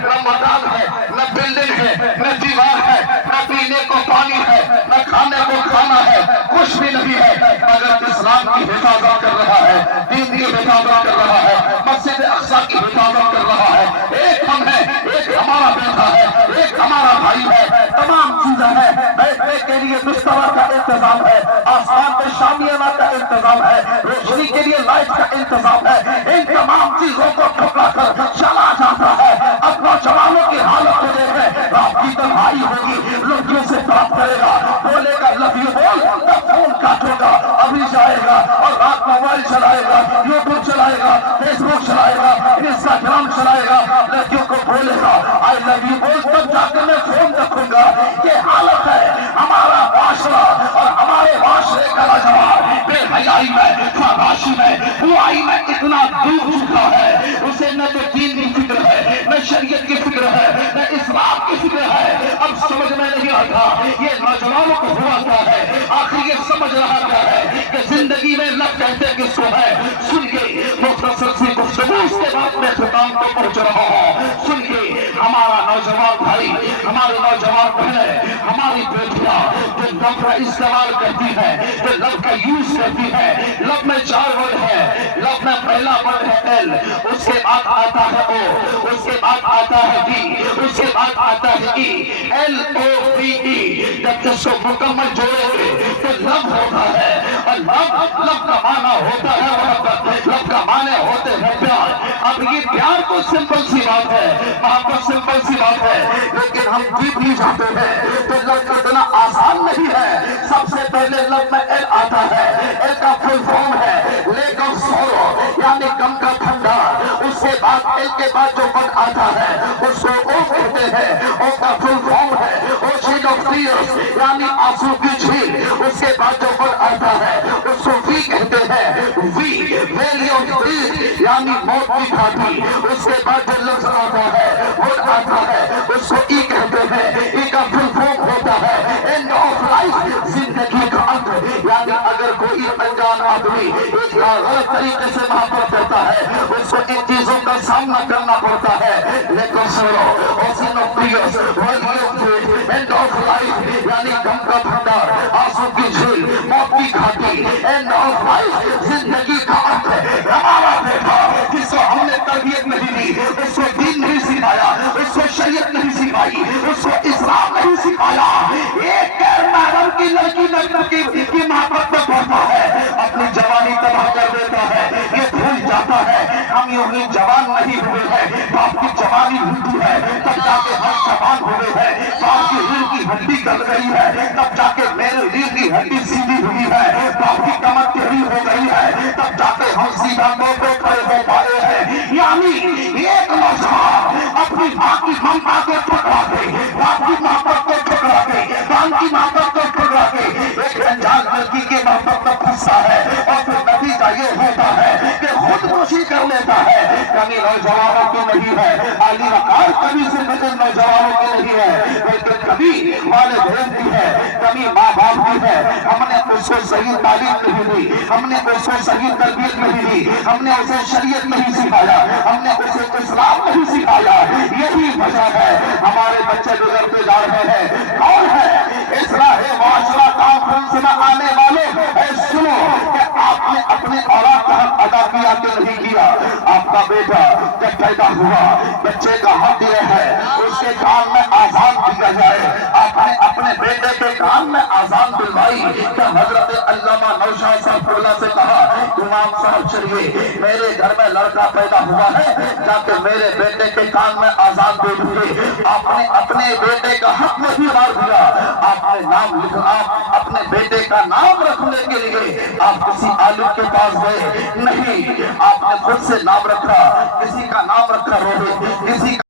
نہ مکان ہے، نہ بلڈنگ ہے، نہ دیوار ہے، نہ پینے کو پانی ہے، نہ کھانے کو کھانا ہے، کچھ بھی نہیں ہے مگر اسلام کی حفاظت کر رہا ہے، دین کی حفاظت کر رہا ہے، مسجد اقصی کی حفاظت کر رہا ہے۔ ایک ہم ہیں، ایک ہمارا بیٹا ہے، ایک ہمارا بھائی ہے، تمام چیزیں ہیں، بیٹھنے کے لیے بستر کا انتظام ہے، آسمان پہ شامیانہ کا انتظام ہے، روشنی کے لیے لائٹ کا انتظام ہے۔ ان تمام چیزوں کو ٹھکرا کر چلا جاتا ہے۔ اب نوجوانوں کی حالت کو دیکھیں، رات کی تنہائی ہوگی، لڑکیوں سے بات کرے گا، بولے گا لو یو بول، تب فون کاٹے گا، ابھی جائے گا اور رات موبائل چلائے گا، یوٹیوب چلائے گا، فیس بک چلائے گا، انسٹاگرام چلائے گا، لڑکیوں کو بولے گا آئی لو یو بول، تب جا کے میں فون رکھوں گا۔ یہ حالت ہے ہمارا معاشرہ اور ہمارے معاشرے کا نوجوان بے حیائی میں، فحاشی میں، برائی میں اتنا ڈوب چکا ہے، اسے نہ تو دین کی فکر ہے، نہ شریعت کی فکر ہے، نہ اسلام کی فکر ہے۔ اب سمجھ میں نہیں آتا یہ نوجوانوں کو ہوا کیا ہے، آخر یہ سمجھ رہا کیا ہے کہ زندگی میں لب کہتے کس کو ہے۔ سن کے مختصر سی گفتگو اس کے بعد میں ختام کو پہنچ رہا ہوں۔ سن کے ہمارا نوجوان بھائی، ہمارے نوجوان بہنیں، ہماری بیٹیاں جو لب کا استعمال کرتی ہے، جو لب کا یوز کرتی ہے، لب میں 4 ورڈ ہے، لب میں پہلا ورڈ ہے ایل، اس کے بعد آتا ہے او، اس کے بعد آتا ہے بی، اس کے بعد آتا ہے ای، ایل او بی ای۔ جب اس کو مکمل جوڑے گے تو لب ہوتا ہے، اور لب کا معنی ہوتا ہے محبت، لب کا معنی ہوتے ہیں پیار۔ اب یہ پیار تو سمپل سی بات ہے، محبت سمپل سی بات ہے، لیکن ہم ڈیپلی جاتے ہیں تو لب اتنا آسان نہیں ہے۔ سب سے پہلے لب میں ایل آتا ہے، ایل کا فل فارم ہے لیک آف سورو، یعنی غم کا بھنڈار۔ اس کے بعد ایل کے بعد جو ورڈ آتا ہے اس کو او کہتے ہیں، او کا فل فارم ہے اوشین آف ٹیئرز، یعنی آنسو کی جھیل۔ اس کے بعد جو ورڈ آتا ہے اس کو وی کہتے ہیں، وی ویلی آف ڈیتھ، یعنی موت کی گھاٹی۔ اس کے بعد جو لفظ آتا ہے، ورڈ آتا ہے، اس کو ای کہتے ہیں، ای کا فل فارم ہوتا ہے اینڈ آف لائف، زندگی کا انت۔ یعنی اگر کوئی انجان آدمی ایک غلط طریقے سے محبت کرتا ہے اس کو ان چیزوں کا سامنا کرنا پڑتا ہے، لیکن سنو ocean of tears, valley of death, and of life, یعنی غم کا بھنڈار، آنسو کی جھیل، موت کی گھاٹی، اینڈ آف لائف، زندگی کا انت۔ ہمارا بیٹا جس کو ہم نے تربیت نہیں دی، اس کو دین نہیں سکھایا، اس کو شریعت نہیں سکھائی، اس کو اسلام نہیں سکھایا، ایک غیر محرم کی لڑکی کی محبت میں پڑتا ہے، اپنی جوانی تباہ کر دیتا ہے۔ یہ بھول جاتا ہے ہم یوں ہی جوان نہیں ہوئے ہیں، باپ کی جوانی ہوتی ہے تب جا کے ہم جوان ہوئے ہیں، باپ کی ریڑھ کی ہڈی گل گئی ہے تب جا کے میرے ریڑھ کی ہڈی سیدھی ہوئی ہے، باپ کی کمر ٹیڑھی ہو گئی ہے تب جا کے ہم سیدھا پہ کھڑے ہو پائے ہیں۔ یعنی ایک نوجوان اپنی ماں کی ممتا کو ٹھکرا کے، باپ کی محبت کو ٹھکرا کے، بہن کی محبت کو ٹھکرا کے ایک انجان لڑکی کے محبت میں پھنستا ہے، اور پھر نتیجہ یہ ہوتا ہے کہ خودکشی کر لیتا ہے۔ کمی نوجوانوں کی نہیں ہے، عالی وقار کمی سے بدل نوجوانوں کی نہیں ہے، بلکہ کمی والدین کی ہے، کمی ماں باپ کی ہے۔ ہم نے اس کو صحیح تعلیم نہیں دی، ہم نے اس کو صحیح تربیت نہیں دی، ہم نے اسے شریعت نہیں سکھایا، ہم نے اسے اسلام نہیں سکھایا۔ یہی وجہ ہے ہمارے بچے بگڑتے جا رہے ہیں۔ کون ہے اصلاح معاشرہ کانفرنس میں آنے والے؟ اے سنو کہ آپ نے اپنے اولاد کا حق ادا کیا کہ نہیں کیا؟ آپ کا بیٹا جب پیدا ہوا، بچے کا حق یہ ہے اس کے کان میں آزان دیا جائے۔ آپ نے اپنے بیٹے کے کان میں آزان دلوائی کہ حضرت علامہ نوشاد صاحب اللہ سے کہا امام صاحب چلیے میرے گھر میں لڑکا پیدا ہوا ہے جا کے میرے بیٹے کے کان میں آزان دے دیجیے۔ آپ نے اپنے بیٹے کا حق نہیں مار دیا، آپ نے نام لکھا، آپ اپنے بیٹے کا نام رکھنے کے لیے آپ کسی عالم کے پاس گئے نہیں، آپ نے خود سے نام رکھا، کسی کا نام رکھا روحی، کسی